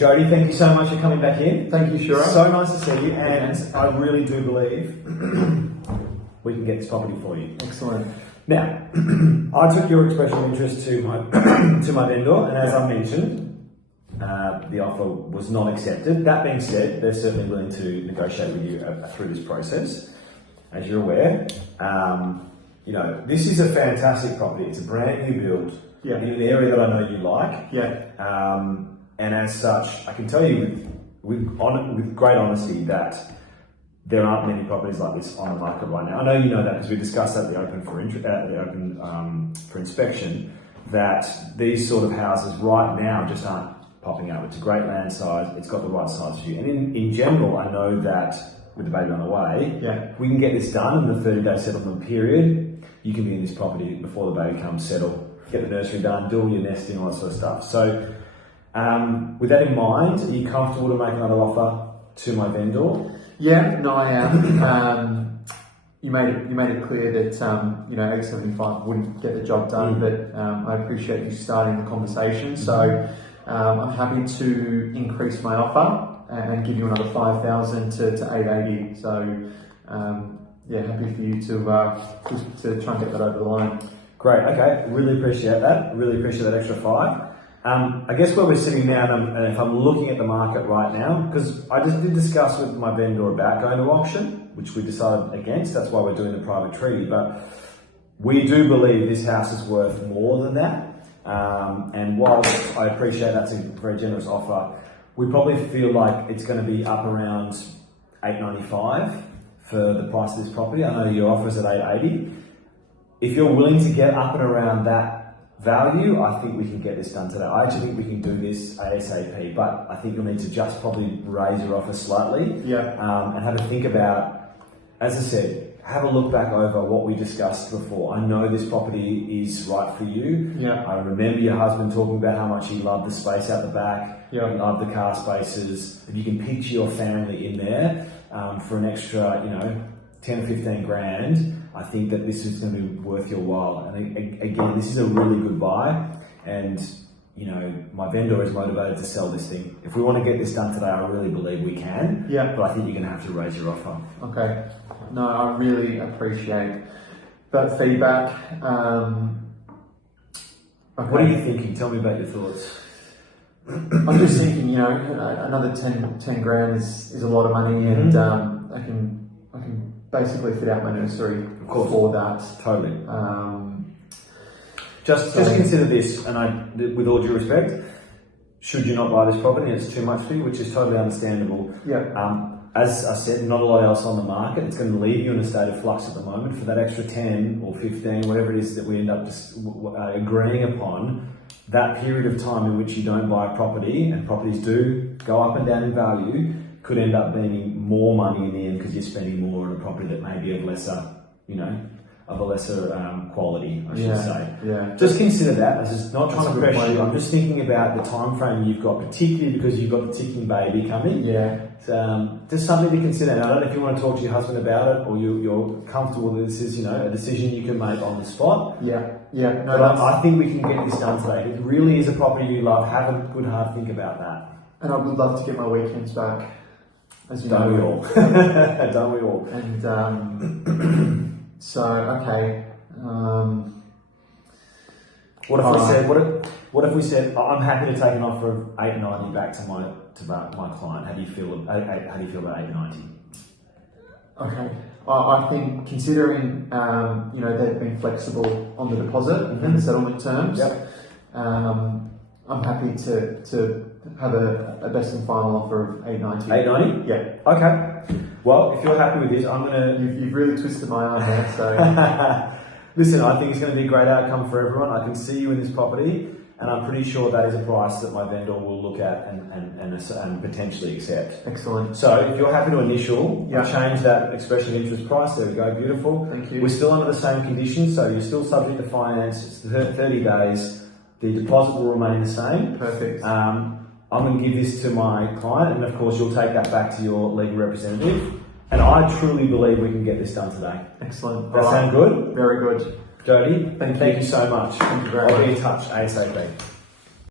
Jody, thank you so much for coming back in. Thank you, Shura. So nice to see you, and I really do believe we can get this property for you. Excellent. Now, I took your expression of interest to my to my vendor, and as I mentioned, the offer was not accepted. That being said, they're certainly willing to negotiate with you through this process. As you're aware, you know, this is a fantastic property. It's a brand new build in an area that I know you like. And as such, I can tell you with great honesty that there aren't many properties like this on the market right now. I know you know that because we discussed at the open for inspection that these sort of houses right now just aren't popping up. It's a great land size. It's got the right size for you. And in general, I know that with the baby on the way, we can get this done in the 30-day settlement period. You can be in this property before the baby comes, settle, get the nursery done, do all your nesting, all that sort of stuff. So with that in mind, are you comfortable to make another offer to my vendor? Yeah, no, I am. You made it clear that you know, 875 wouldn't get the job done, but I appreciate you starting the conversation. So I'm happy to increase my offer and give you another 5,000 to 880. So yeah, happy for you to try and get that over the line. Great. Okay, really appreciate that. Really appreciate that extra 5. I guess where we're sitting now, and if I'm looking at the market right now, because I just did discuss with my vendor about going to auction, which we decided against. That's why we're doing the private treaty. But we do believe this house is worth more than that. And whilst I appreciate that's a very generous offer, we probably feel like it's going to be up around 895 for the price of this property. I know your offer is at 880. If you're willing to get up and around that value, I think we can get this done today. I actually think we can do this ASAP, but I think you'll need to just probably raise your offer slightly. And have a think about, as I said, have a look back over what we discussed before. I know this property is right for you. I remember your husband talking about how much he loved the space out the back. He loved the car spaces. If you can picture your family in there for an extra, you know, 10 or 15 grand, I think that this is going to be worth your while. And again, this is a really good buy. And, you know, my vendor is motivated to sell this thing. If we want to get this done today, I really believe we can. But I think you're going to have to raise your offer. Okay. No, I really appreciate that feedback. What are you thinking? Tell me about your thoughts. I'm just thinking, you know, another 10 grand is a lot of money, and I can basically fit out my nursery for that. Totally. Just consider this, and with all due respect, should you not buy this property and it's too much for you, which is totally understandable. As I said, not a lot else on the market. It's going to leave you in a state of flux at the moment. For that extra 10 or 15, whatever it is that we end up just agreeing upon, that period of time in which you don't buy a property, and properties do go up and down in value, could end up being more money in the end because you're spending more on a property that may be of lesser, you know, of a lesser quality, I should say. Just consider that. This is not trying to pressure you. I'm just thinking about the time frame you've got, particularly because you've got the ticking baby coming. Just something to consider. And I don't know if you want to talk to your husband about it, or you're comfortable that this is, you know, a decision you can make on the spot. No, I think we can get this done today. If it really is a property you love, have a good hard think about that. And I would love to get my weekends back. As you Don't know. we all? Don't we all? And so, okay. What if we said I'm happy to take an offer of 890 back to my client? How do you feel about 890? Okay. I think considering you know, they've been flexible on the deposit and the settlement terms, I'm happy to have a best and final offer of 890. 890? Okay. Well, if you're happy with this, I'm gonna. You've really twisted my arm there. So listen, I think it's going to be a great outcome for everyone. I can see you in this property, and I'm pretty sure that is a price that my vendor will look at and potentially accept. Excellent. So if you're happy to initial, change that expression of interest price. There we go. Beautiful. Thank you. We're still under the same conditions, so you're still subject to finance. It's 30 days. The deposit will remain the same. Perfect. I'm going to give this to my client, and of course you'll take that back to your legal representative. And I truly believe we can get this done today. Excellent. That sound good? Very good. Jody, thank you so much. Thank you very much. I'll be in touch ASAP.